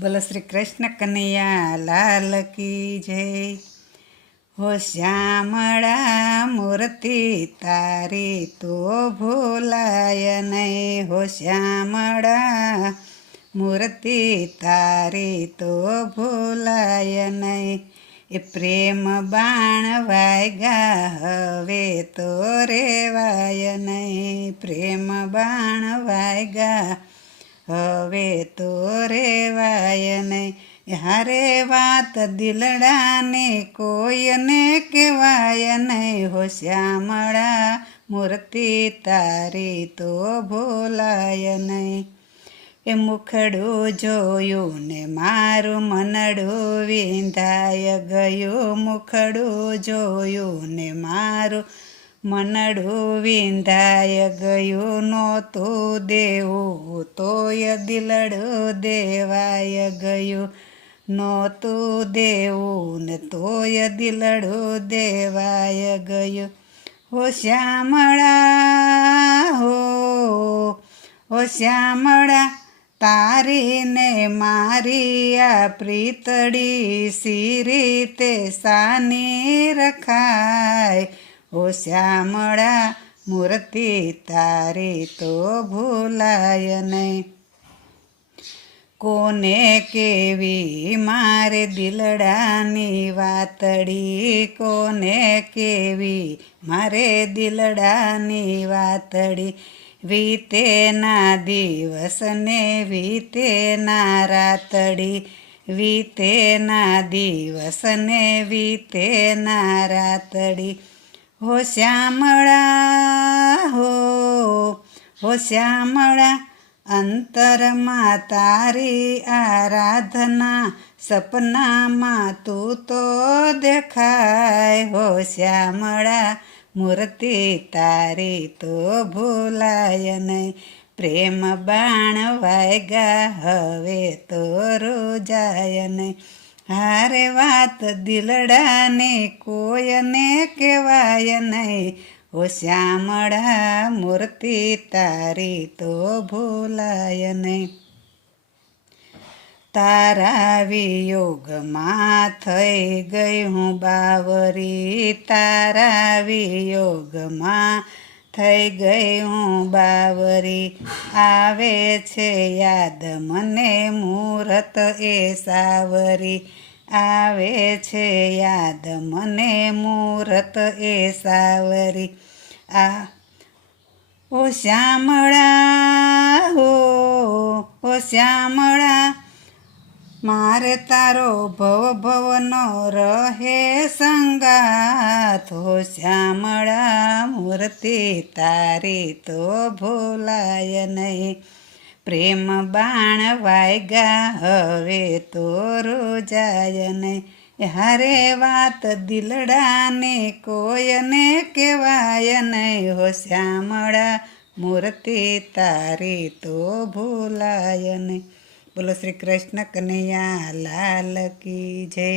બોલો શ્રી કૃષ્ણ કનૈયા લાલ કી જય। હો શ્યામળા મૂર્તિ તારી તો ભૂલાય નહીં। હો શ્યામળા મૂર્તિ તારી તો ભૂલાય નહીં। એ પ્રેમ બાણ વાગ્યા હવે તો રેવાય નહીં। પ્રેમ બાણ વાગ્યા હવે તો રેવાય નહીં। હારે વાત દિલડાને કોઈને કહેવાય નહીં। હો શ્યામળા મૂર્તિ તારી તો ભૂલાય નહીં। એ મુખડું જોયું ને મારું મનડું વિંધાય ગયું। મુખડું જોયું ને મારું મનડું વિંધાય ગયું। નહોતું દેવું તોય દિલડું દેવાય ગયું। નહોતું દેવું ને તોય દિલડું દેવાય ગયું। હો શ્યામળા હો શ્યામળા તારી ને મારી આ પ્રીતડી સી રીતે સાની રખાય। હો શ્યામળા મૂર્તિ તારી તો ભૂલાય નહીં। કોને કેવી મારે દિલડાની વાતડી કોને કેવી મારે દિલડાની વાતડી। વીતે ના દિવસ ને વીતે ના રાતડી। વીતે ના દિવસ ને વીતે ના રાતડી। હો શ્યામળા હો શ્યામળા અંતરમાં તારી આરાધના સપનામાં તું તો દેખાય। હો શ્યામળા મૂર્તિ તારી તો ભૂલાય નહીં। પ્રેમ બાણ વાગ્યા હવે તો રોજાય નહીં। હારે વાત દિલડાને કોઈને કહેવાય નહીં। હો શ્યામળા મૂર્તિ તારી તો ભૂલાય નહીં। તારા વિયોગમાં થઈ ગઈ હું બાવરી। તારા વિયોગમાં થઈ ગઈ હું બાવરી। આવે છે યાદ મને મૂરત એ સાવરી। આવે છે યાદ મને મૂરત એ સાવરી। ઓ શ્યામળા ઓ શ્યામળા મારે તારો ભવ ભવનો રહે સંગાથ। હો શ્યામળા મૂર્તિ તારી તો ભૂલાય નહીં। પ્રેમ બાણ વાગ્યા હવે તો રોજાય નહીં। હારે વાત દિલડાને કોઈને કહેવાય નહીં। હો શ્યામળા મૂર્તિ તારી તો ભૂલાય નહીં। બોલો શ્રી કૃષ્ણ કનૈયા લાલ કી જય।